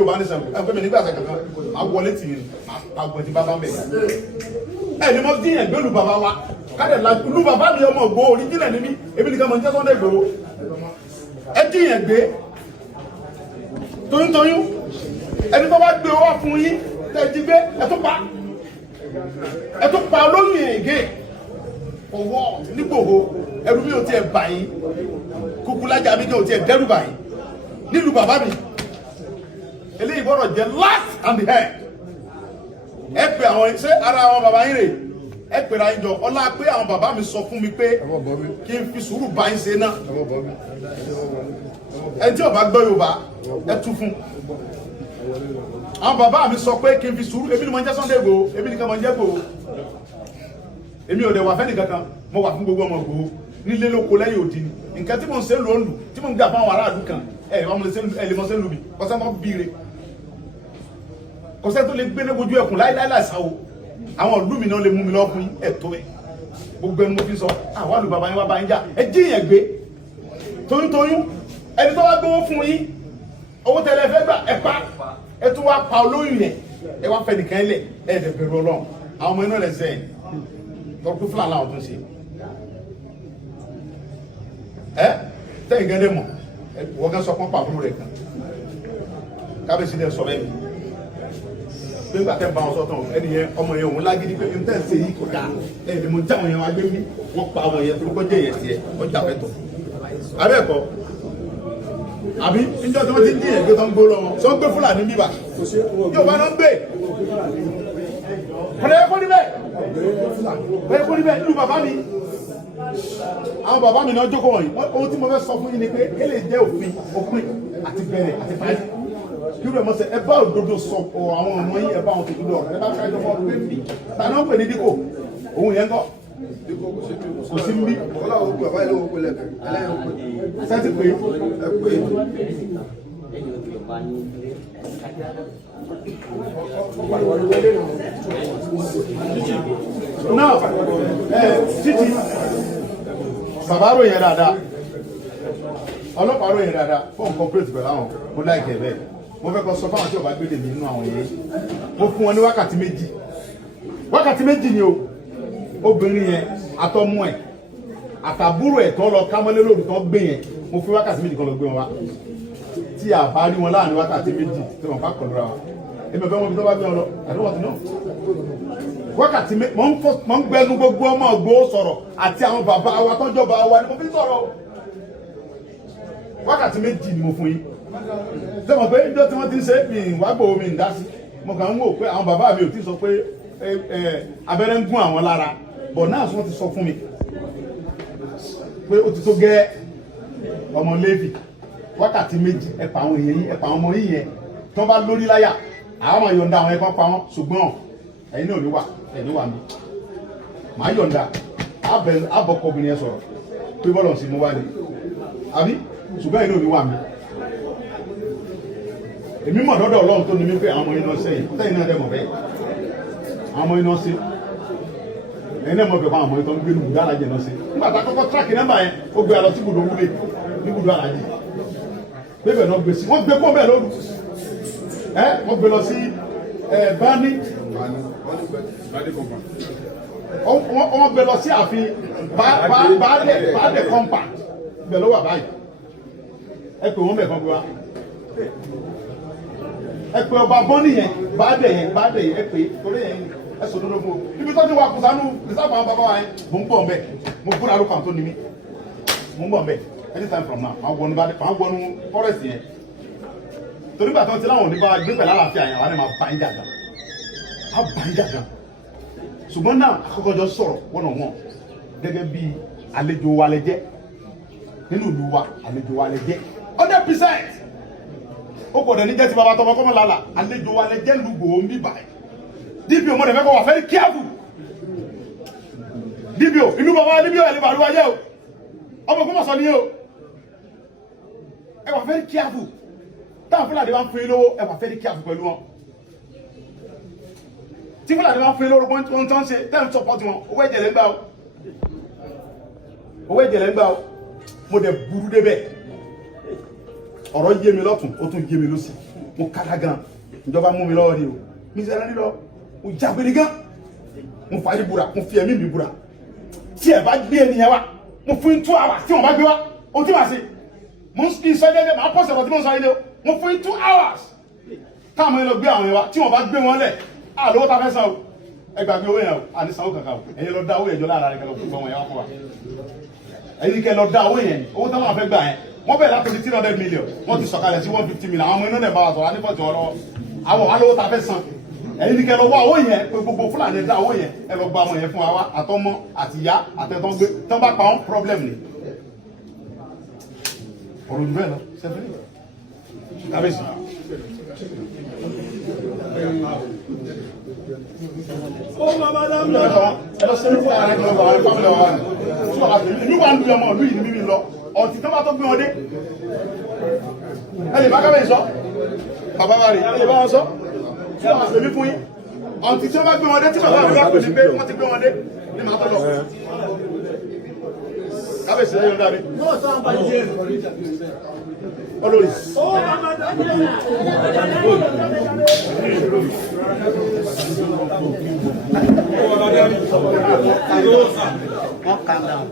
Yorùbá ní sẹ́wọ̀n ẹgbẹ́ mi nígbà kankan máa wọlé tì yín máa gbọ̀n tí bàbá ń bẹ̀. Ẹ ní mo dín yẹn gbé lu bàbá wa káde la lu bàbá mi ọmọ Ìgbòho oríjìnà ní mi èmi nìkan mọ̀ ní Sunday Igboho. Ẹ dín yẹn gbé toyúntoyún ẹni tó bá gbé owó fún yín tẹ̀ jí gbé ẹ tó pa olóyún yẹn gé ọwọ́ nígbòho ẹrú mi ò tiẹ̀ bà yín kúkúlájà mi ò tiẹ̀ dẹ́rù bà yín nílùú bàbá mi eléyìí gbọ́dọ̀ jẹ́ last and the head ẹ pè àwọn ṣé ara àwọn bàbá yín rè ẹ pèrè àyíjọ ọlá pé àwọn bàbá mi sọ fún mi pé kí n fi sùúrù bá yín ṣe náà ẹ tí ò bá gbọ́ Yorùbá ẹ tú fún àwọn bàbá mi sọ pé kí n fi sùúrù èmi ni mo ń jẹ́ Sunday Igboho èmi nìkan mo ń jẹ́ Igboho èmi ò dẹ̀ wà fẹ́ni kankan mo wà fún gbogbo ọmọ Igboho nílé lóko lẹ́yìn òdì ni nǹkan tí mo ń ṣe lò ń lù tí mo ń gbà fún àwọn aráàlú kan ẹ lè mọ ṣe lù mí kọsẹ́ mọ́ bíire kọsẹ́ tó lè gbé ní ojú ẹkùn láíláí láìsáwó àwọn ìlú mi náà lè mú mi lọ fún ẹ̀tọ́ ẹ̀ gbogbo ẹnu mo fi sọ àwọn àlùbàbà yín wá bá yín jà ẹ jí yẹn gbé toyúntoyún ẹni tó wá gbówó fún yín owó tẹ́lẹ̀ fẹ́ gbà ẹ pa ẹ tún wá pa olóyún yẹn ẹ wá fẹ́ nìkan lẹ̀ ẹ dẹ̀ bẹ̀rù Ọlọ́run àwọn ọmọ iná rẹ̀ sẹ́yìn tọ́kú Fúlàní àwọn tó ń ṣe ẹ tẹ́yìn gẹ́gẹ́ mọ̀ wọ́n gán sọ pọ́n pàbúrò rẹ̀ kan kábíyèsí dẹ̀ sọ bẹ́ẹ̀ pé nígbà tẹ́ ń bá wọn sọ tán ẹni yẹn ọmọ yẹn òun lágídí pé n tẹ́ ń ṣe yìí kò dáa ẹni mo já wọn yẹn wá gbé mi wọ́n pa àwọn yẹn tó kọjá yẹn tiẹ̀ wọ́n jà fẹ́ tọ̀ abẹ́ẹ̀kọ́ àbí níjọ́ tí wọ́n ti ń dín ẹ̀gbẹ́ tó ń gbó lọ́wọ́ tí wọ́n gbé Fúlàní bíbà yóò bá náà ń gbé ọ̀rẹ́ ẹ̀kọ́ níbẹ̀ ẹ̀kọ́ níbẹ̀ nínú bàbá mi àwọn bàbá mi náà jókòó wọ̀nyí ohun tí mo fẹ́ sọ fún yín ni pé kí lè jẹ́ òpin àti bẹ̀rẹ̀ àti parí kí ló mọ̀ sẹ́ ẹ bá òdodo sọ àwọn ọmọ yín ẹ bá wọn tòjú lọ ẹ bá fẹ́ jọmọ ọdún pé ta ni wọ́n pè ní díkò òun yẹn kọ́ kò sí níbí sẹ́tì pé náà títí bàbá ròyìn dáadáa ọlọ́pàá ròyìn dáadáa fún corporate pẹ̀lú àwọn mo láìkẹ̀ bẹ́ẹ̀ mo fẹ́ kọ́ sọ fáwọn tí ọba gbé lèmi nínú àwọn yẹn mo fún wọn ní wákàtí méjì ni o obìnrin yẹn àtọmú ẹ̀ àtàbúrò ẹ̀ tó lọ kámọ́lé lóru tó gbé yẹn mo fi wákàtí méjì kan lọ gbé wọn wá tí a bá rí wọn láàrin wákàtí méjì tí wọn bá kọlu ra wa èmi ọ̀fẹ́ wọn bí tó bá gbé wọn lọ àdúgbò tí náà wákàtí mọ̀ ń gbẹnu gbogbo ọmọ Ìgbòho sọ̀rọ̀ àti àwọn bàbá wa tọ́jọba wa ni mo fi sọ̀rọ̀ wákàtí méjì ni mo fún yín ṣé mo pé ìjọ tí wọ́n ti ń ṣe mi wá Ìgbòho mi ń dá sí mo kàn ń wò pé àwọn bàbá mi ò tí sọ pé abẹ́rẹ́ ń gún àwọn lára bọ̀ náà wọ́n ti sọ fún mi pé ó ti tó gẹ́ ọmọ Léfì wákàtí méjì ẹ̀pà àwọn èèyàn yìí ẹ̀pà àwọn ọmọ yìí yẹn tí wọ́n bá lórí láyà àwọn máa yọ̀ǹda àwọn ẹ̀kọ́ pa wọ́n ṣùgbọ́n ẹ̀yin náà ò ní wà ẹ̀ní wà mí màá yọ̀ǹda àbọ̀kọ̀ obìnrin yẹn sọ̀rọ̀ pé bọ́lọ̀ sí mo wá ní àbí ṣùgbọ́n ẹ̀yin náà ò ní wà mí èmi mọ̀ lọ́dọ̀ Ọlọ́run tó ní mí pé àwọn ọmọ iná sẹ́yìn sẹ́yìn náà dẹ̀ mọ̀ bẹ́ẹ̀ àwọn ọmọ iná sí ẹ̀yin náà mọ̀ bẹ́ẹ̀ fún àwọn ọmọ iná tó ń gbé ní ibùdó alájẹ náà sí nígbà tá a kọ́kọ́ tíráàkì nọ́mbà yẹn ó gbé alọ sí ibùdó wúlé ní ibùdó alájẹ bẹ́ẹ̀ náà gbé sí wọ́n gbé pọ́ bẹ́ẹ̀ lóru wọ́n gbé lọ sí bani wọ́n gbé lọ sí ààfin bàdé compact bẹ́ẹ̀ ló wà báyìí ẹ pè wọ́n bẹ̀ kan gbé wa ẹ pè ọba bọ́ọ̀nì yẹn bàdé yẹn ẹ pè torí yẹn ẹ sọ lọ́dọ̀ fún o ibi tó ti wà kùsánú ìsáàbù àwọn bàbá wa yẹn mò ń bọ̀ mbẹ́ mo gbúra ló kàn tó ní mi mò ń bọ̀ mbẹ́ anytime from now màá wọnú forest yẹn torí gbà tó ń ti láwọn oníbà gbé pẹ̀lú àlàáfíà yẹn àwọn ẹ̀ máa bá ń jà gan á bá ń jà gan ṣùgbọ́n náà akọ́kọ́jọ́ sọ̀rọ̀ wọ́n náà wọ́n gẹ́gẹ́ bí àlejò wa lẹ jẹ́ nínú ìlú wa àlejò wa lẹ jẹ́ 100% ó kò dẹ̀ ní jẹ́ ti bàbá tọmọ kọ́mọ lálà àlejò wa lẹ jẹ́ ìlú Ìgbòho ń bí báyìí DPO mo dẹ̀ fẹ́ kọ́ wà very careful DPO inú bàbá DPO ẹ̀ lè bàlúwa jẹ́ o ọmọ kó mọ̀ sọ ní o ẹ wà very careful táwọn Fúlàní bá ń fún yín lówó ẹ wà very careful pẹ̀lú wọn tí Fúlàní bá ń fún yín lówó wọn tó ń ṣe tẹ́ ń support wọn owó ẹ̀jẹ̀ lẹ́ ń gbà o owó ẹ̀jẹ̀ lẹ́ ń gbà o mo dẹ̀ burú débẹ̀ ọ̀rọ̀ yé mi lọ́tún ó tún yé mi lọ́sì mo kàkà gan ìjọba mú mi lọ́wọ́ ni o mi sẹ́rẹ́ nílọ mo jágbére gan mo fàájì búra mo fi ẹ̀mí mi búra tí ẹ bá gbé ènìyàn wa mo fún 2 hours tí wọ́n bá gbé wa o tí ma ṣe mo ń sọ dédé máa pọ̀ sẹ̀rọ̀ tí mo ń sọ yìí mo fún 2 hours káàmù yẹn lọ gbé àwọn yẹn wa tí wọ́n bá gbé wọn lẹ̀ àlówó ta fẹ́ san o ẹ gbàgbé owó yẹn o àní sanwó kankan o ẹ̀yin lọ dá owó yẹn jọ lára rẹ̀ kẹ́ lọ fún wọn yẹn wá fún wa ẹ̀yin kẹ́ lọ dá owó yẹn owó táwọn afẹ́ gbà yẹn wọ́n bẹ̀rẹ̀ láti 300 million wọ́n ti sọ̀kalẹ̀ sí 150 million àwọn ọmọ iná dẹ̀ bá wa sọ̀rọ̀ anífọ̀tì wọn lọ́wọ́ àwọn alówó ta fẹ́ san ẹ̀yin ní kẹ́ lọ wá owó yẹn pé gbogbo Fúlàní dá owó yẹn ẹ lọ gba ọmọ yẹn fún wa àtọmọ àtìyá àtẹ̀tọ́ gbé tán bá pa wọn problem ni ọ̀rọ̀ ìlú ẹ̀ lọ sẹ́fẹ̀lì kábíyèsí. ó máa bá dáhùn lọ ẹ lọ sẹ́yìn fún ààrẹ ìjọba àwọn fámìlì ọ̀wá ni tí wọ́n bá tẹ̀lé ìlú wa ń lu ọmọ ìlú yìí ní mímí lọ ọ̀tí tó bá tó gbé wọn dé ẹ lè bá kábíyèsí sọ bàbá wa rè ẹ lè bá wọn sọ tí wọ́n bá tẹ̀lé fún yín ọ̀tí tí wọ́n bá gbé wọn dé tí bàbá mi bá kò ní pé wọ́n ti gbé wọn dé ní màá tọ́ lọ kábíyèsí lẹ́yìn ọ̀dà mi. Olórí. Calm down.